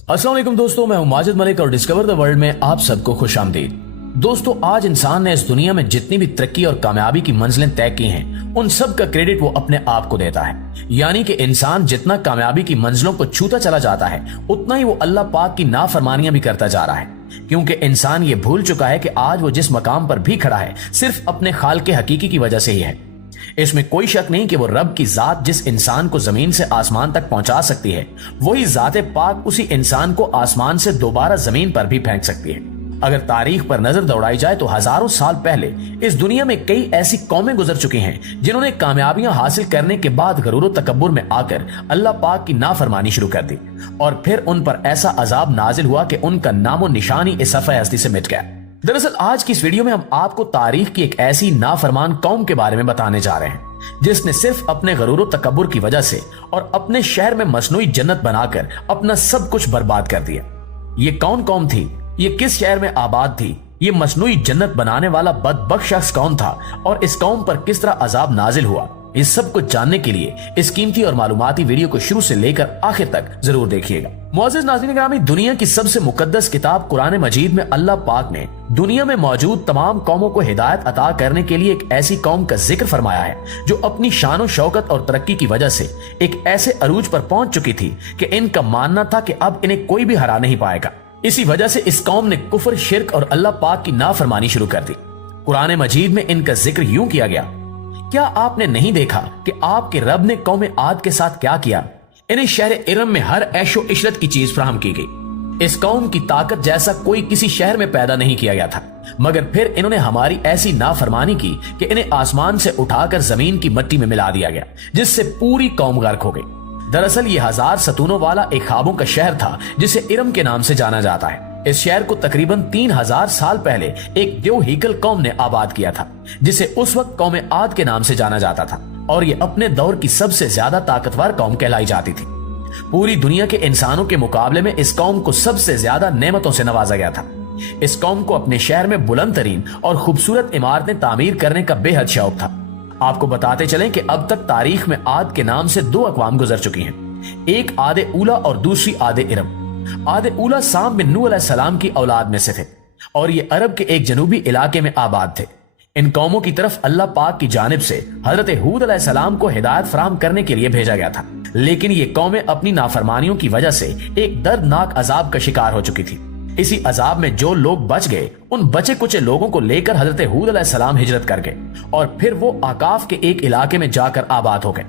अस्सलाम वालेकुम दोस्तों, मैं हूं माजिद मलिक और डिस्कवर द वर्ल्ड में आप सबको खुशामदीद। दोस्तों, आज इंसान ने इस दुनिया में जितनी भी तरक्की और कामयाबी की मंजिलें तय की हैं, उन सब का क्रेडिट वो अपने आप को देता है। यानी कि इंसान जितना कामयाबी की मंजिलों को छूता चला जाता है, उतना ही वो अल्लाह पाक की नाफरमानियां भी करता जा रहा है। क्योंकि इंसान ये भूल चुका है कि आज वो जिस मकाम पर भी खड़ा है, सिर्फ अपने खालिक हकीकी की वजह से ही है। इसमें कोई शक नहीं कि वो रब की जात जिस इंसान को जमीन से आसमान तक पहुंचा सकती है, वही जाते पाक उसी इंसान को आसमान से दोबारा जमीन पर भी फेंक सकती है। अगर तारीख पर नजर दौड़ाई जाए तो हजारों साल पहले इस दुनिया में कई ऐसी कौमें गुजर चुकी हैं जिन्होंने कामयाबियां हासिल करने के बाद गरूर तकब्बुर में आकर अल्लाह पाक की नाफरमानी शुरू कर दी, और फिर उन पर ऐसा अजाब नाजिल हुआ कि उनका नामो निशान ही इस सफ़े हस्ती से मिट गया। दरअसल आज की इस वीडियो में हम आपको तारीख की एक ऐसी नाफरमान कौम के बारे में बताने जा रहे हैं जिसने सिर्फ अपने गरूर तकब्बुर की वजह से और अपने शहर में मसनूई जन्नत बनाकर अपना सब कुछ बर्बाद कर दिया। ये कौन कौम थी? ये किस शहर में आबाद थी? ये मसनूई जन्नत बनाने वाला बदबख्त शख्स कौन था और इस कौम पर किस तरह अजाब नाजिल हुआ? इस सब कुछ जानने के लिए इस कीमती और मालूमाती वीडियो को शुरू से लेकर आखिर तक जरूर देखिएगा। मुअज़्ज़िज़ नाज़रीन किरामी, दुनिया की सबसे मुकद्दस किताब कुरान मजीद में अल्लाह पाक ने दुनिया में मौजूद तमाम कौमों को हिदायत अता करने के लिए एक ऐसी कौम का जिक्र फरमाया है जो अपनी शान और शौकत और तरक्की की वजह से एक ऐसे अरूज पर पहुंच चुकी थी कि इनका मानना था कि अब इन्हें कोई भी हरा नहीं पाएगा। इसी वजह से इस कौम ने कुफर, शिर्क और अल्लाह पाक की नाफरमानी शुरू कर दी। कुरान मजीद में इनका जिक्र यूं किया गया, क्या आपने नहीं देखा कि आपके रब ने कौम आद के साथ क्या किया? इन्हें शहर इरम में हर ऐशो इशरत की चीज फराहम की गई। इस कौम की ताकत जैसा कोई किसी शहर में पैदा नहीं किया गया था, मगर फिर इन्होंने हमारी ऐसी नाफरमानी की कि इन्हें आसमान से उठाकर जमीन की मिट्टी में मिला दिया गया, जिससे पूरी कौम गर्क हो गई। दरअसल ये 1000 सतूनों वाला एक ख्वाबों का शहर था जिसे इरम के नाम से जाना जाता है। इस शहर को तकरीबन 3000 साल पहले एक देवहीकल कौम ने आबाद किया था, जिसे उस वक्त कौम आद के नाम से जाना जाता था, और ये अपने दौर की सबसे ज्यादा ताकतवर कौम कहलाई जाती थी। पूरी दुनिया के इंसानों के मुकाबले में इस कौम को सबसे ज्यादा नेमतों से नवाजा गया था। इस कौम को अपने शहर में बुलंद तरीन और खूबसूरत इमारतें तामीर करने का बेहद शौक था। आपको बताते चलें कि अब तक तारीख में आद के नाम से 2 अक़वाम गुजर चुकी हैं, एक आदे उला और दूसरी आदे इरम। आदे उला साम बिन नूह अलैहिस्सलाम की औलाद में से थे और ये अरब के एक जनूबी इलाके में आबाद थे। इन कौमों की तरफ अल्लाह पाक की जानिब से हजरत हूद अलैहिस्सलाम को हिदायत फराहम करने के लिए भेजा गया था, लेकिन ये कौमें अपनी नाफरमानियों की वजह से एक दर्दनाक अजाब का शिकार हो चुकी थी। इसी अजाब में जो लोग बच गए, उन बचे कुचे लोगों को लेकर हजरत हूद अलैहिस्सलाम हिजरत कर गए और फिर वो आकाफ के एक इलाके में जाकर आबाद हो गए।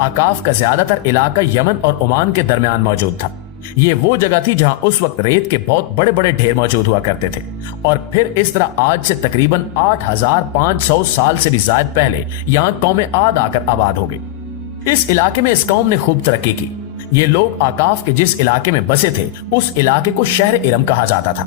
आकाफ का ज्यादातर इलाका यमन और ओमान के दरमियान मौजूद था। ये वो जगह थी जहां उस वक्त रेत के बहुत बड़े बड़े ढेर मौजूद हुआ करते थे, और फिर इस तरह आज से तकरीबन 8500 साल से भी ज्यादा पहले यहाँ कौम आद आकर आबाद हो गई। इस इलाके में इस कौम ने खूब तरक्की की। ये लोग आकाफ के जिस इलाके में बसे थे, उस इलाके को शहर इरम कहा जाता था।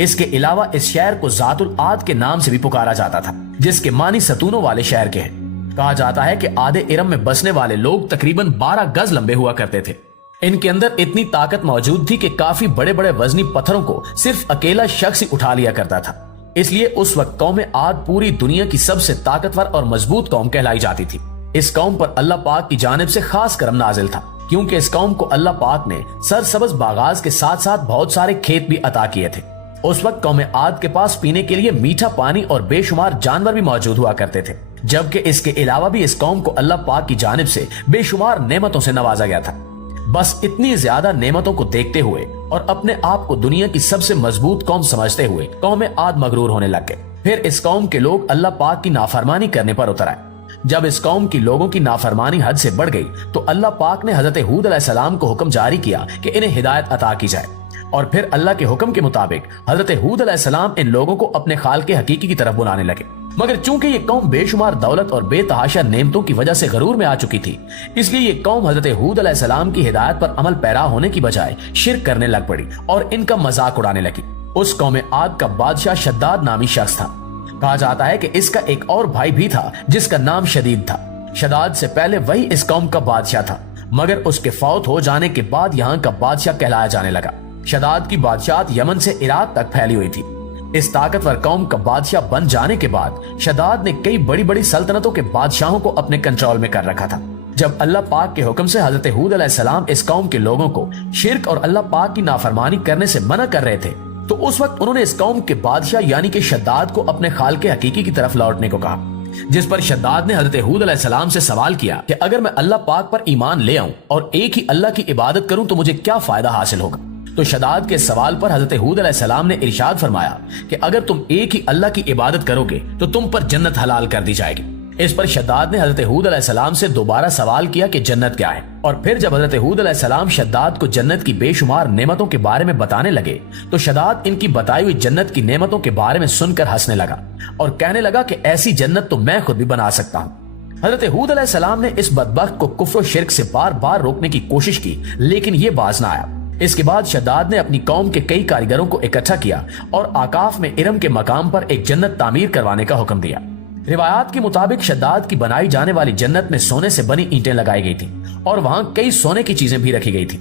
इसके अलावा इस शहर को जातुल आद के नाम से भी पुकारा जाता था, जिसके मानी सतूनों वाले शहर के हैं। कहा जाता है कि आदे इरम में बसने वाले लोग तकरीबन 12 गज लंबे हुआ करते थे। इनके अंदर इतनी ताकत मौजूद थी कि काफी बड़े बड़े वजनी पत्थरों को सिर्फ अकेला शख्स ही उठा लिया करता था। इसलिए उस वक्त कौम आद पूरी दुनिया की सबसे ताकतवर और मजबूत कौम कहलाई जाती थी। इस कौम पर अल्लाह पाक की जानिब से खास करम नाजिल था, क्योंकि इस कौम को अल्लाह पाक ने सरसब्ज बागाज के साथ साथ बहुत सारे खेत भी अता किए थे। उस वक्त कौम आद के पास पीने के लिए मीठा पानी और बेशुमार जानवर भी मौजूद हुआ करते थे, जबकि इसके अलावा भी इस कौम को अल्लाह पाक की जानिब से बेशुमार नेमतों से नवाजा गया था। बस इतनी ज्यादा नेमतों को देखते हुए और अपने आप को दुनिया की सबसे मजबूत कौम समझते हुए कौम आद मगरूर होने लग गए। फिर इस कौम के लोग अल्लाह पाक की नाफरमानी करने पर उतर आए। जब इस कौम की लोगों की नाफरमानी हद से बढ़ गई तो अल्लाह पाक ने हजरत हूद अलैहिस्सलाम को हुक्म जारी किया कि इन्हें हिदायत अता की जाए, और फिर अल्लाह के हुक्म के मुताबिक हजरत हूद अलैहिस्सलाम इन लोगों को अपने खालिक हकीकी की तरफ बुलाने लगे। मगर चूंकि ये कौम बेशुमार दौलत और बेतहाशा नेमतों की वजह से गरूर में आ चुकी थी, इसलिए ये कौम हजरत हूद अलैहिस्सलाम की हिदायत पर अमल पैरा होने की बजाय शिर्क करने लग पड़ी और इनका मजाक उड़ाने लगी। उस कौम आद का बादशाह शद्दाद नामी शख्स था। कहा जाता है कि इसका एक और भाई भी था जिसका नाम शदीद था। शद्दाद से पहले वही इस कौम का बादशाह था, मगर उसके फौत हो जाने के बाद यहाँ का बादशाह कहलाया जाने लगा। शद्दाद की बादशाहत यमन से इराक तक फैली हुई थी। इस ताकतवर कौम का बादशाह बन जाने के बाद शद्दाद ने कई बड़ी बड़ी सल्तनतों के बादशाहों को अपने कंट्रोल में कर रखा था। जब अल्लाह पाक के हुक्म से हजरत हूद अलैहिस्सलाम इस कौम के लोगों को शिर्क और अल्लाह पाक की नाफरमानी करने से मना कर रहे थे, तो उस वक्त उन्होंने इस कौम के बादशाह यानी कि शद्दाद को अपने खालिक हकीकी की तरफ लौटने को कहा, जिस पर शद्दाद ने हजरत हूद अलैहिस्सलाम से सवाल किया कि अगर मैं अल्लाह पाक पर ईमान ले आऊं और एक ही अल्लाह की इबादत करूं तो मुझे क्या फायदा हासिल होगा। तो शद्दाद के सवाल पर हजरत हूद अलैहिस्सलाम ने इरशाद फरमाया कि अगर तुम एक ही अल्लाह की इबादत करोगे तो तुम पर जन्नत हलाल कर दी जाएगी। इस पर शद्दाद ने हजरत हूद अलैहिस्सलाम से दोबारा सवाल किया कि जन्नत क्या है, और फिर जब हजरत हूद अलैहिस्सलाम शद्दाद को जन्नत की बेशुमार नेमतों के बारे में बताने लगे तो शद्दाद इनकी बताई हुई जन्नत की नेमतों के बारे में सुनकर हंसने लगा और कहने लगा कि ऐसी जन्नत तो मैं खुद भी बना सकता हूँ। हजरत हूद अलैहिस्सलाम ने इस बदबख्त को कुफ्र और शिर्क से बार बार रोकने की कोशिश की, लेकिन ये बाज न आया। इसके बाद शद्दाद ने अपनी कौम के कई कारीगरों को इकट्ठा किया और आकाफ में इरम के मकाम पर एक जन्नत तामीर करवाने का हुक्म दिया। रिवायात के मुताबिक शद्दाद की बनाई जाने वाली जन्नत में सोने से बनी ईंटें लगाई गई थी और वहां कई सोने की चीजें भी रखी गई थी।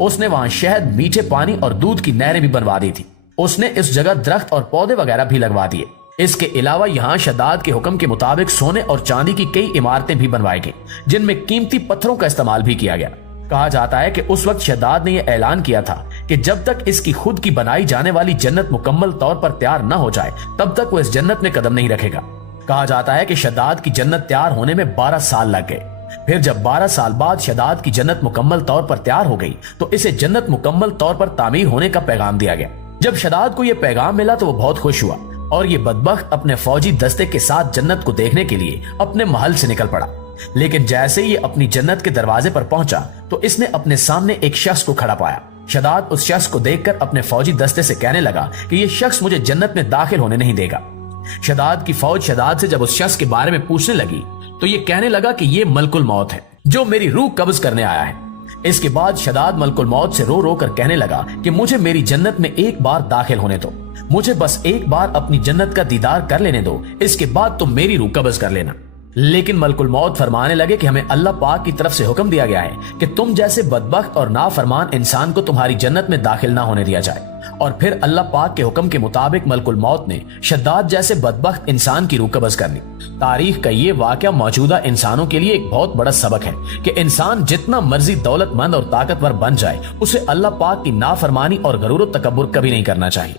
उसने वहां शहद, मीठे पानी और दूध की नहरें भी बनवा दी थी। उसने इस जगह दरख्त और पौधे वगैरह भी लगवा दिए। इसके अलावा यहाँ शद्दाद के हुक्म के मुताबिक सोने और चांदी की कई इमारतें भी बनवाई गई, जिनमें कीमती पत्थरों का इस्तेमाल भी किया गया। कहा जाता है कि उस वक्त शद्दाद ने यह ऐलान किया था कि जब तक इसकी खुद की बनाई जाने वाली जन्नत मुकम्मल तौर पर तैयार न हो जाए तब तक वो इस जन्नत में कदम नहीं रखेगा। कहा जाता है कि शद्दाद की जन्नत तैयार होने में 12 साल लग गए। फिर जब 12 साल बाद शद्दाद की जन्नत मुकम्मल तौर पर तैयार हो गई तो इसे जन्नत मुकम्मल तौर पर तामीर होने का पैगाम दिया गया। जब शद्दाद को यह पैगाम मिला तो वो बहुत खुश हुआ और ये बदबख्त अपने फौजी दस्ते के साथ जन्नत को देखने के लिए अपने महल से निकल पड़ा। लेकिन जैसे ही ये अपनी जन्नत के दरवाजे पर पहुंचा तो इसने अपने सामने एक शख्स को खड़ा पाया। शद्दाद उस शख्स को देखकर अपने फौजी दस्ते से कहने लगा कि ये शख्स मुझे जन्नत में दाखिल होने नहीं देगा। शद्दाद की फौज शद्दाद से जब उस शख्स के बारे में पूछने लगी तो ये कहने लगा कि ये मलकुल मौत है जो मेरी रूह कब्ज करने आया है। इसके बाद शद्दाद मलकुल मौत से रो रो कर कहने लगा कि मुझे मेरी जन्नत में एक बार दाखिल होने दो, मुझे बस एक बार अपनी जन्नत का दीदार कर लेने दो, इसके बाद तुम मेरी रूह कब्ज कर लेना। लेकिन मलकुल मौत फरमाने लगे कि हमें अल्लाह पाक की तरफ से हुक्म दिया गया है कि तुम जैसे बदबख्त और नाफरमान इंसान को तुम्हारी जन्नत में दाखिल ना होने दिया जाए। और फिर अल्लाह पाक के हुक्म के मुताबिक मलकुल मौत ने शद्दाद जैसे बदबख्त इंसान की रूह कब्ज कर ली। तारीख का ये वाकया मौजूदा इंसानों के लिए एक बहुत बड़ा सबक है कि इंसान जितना मर्जी दौलतमंद और ताकतवर बन जाए उसे अल्लाह पाक की नाफरमानी और गरूर और तकब्बुर कभी नहीं करना चाहिए।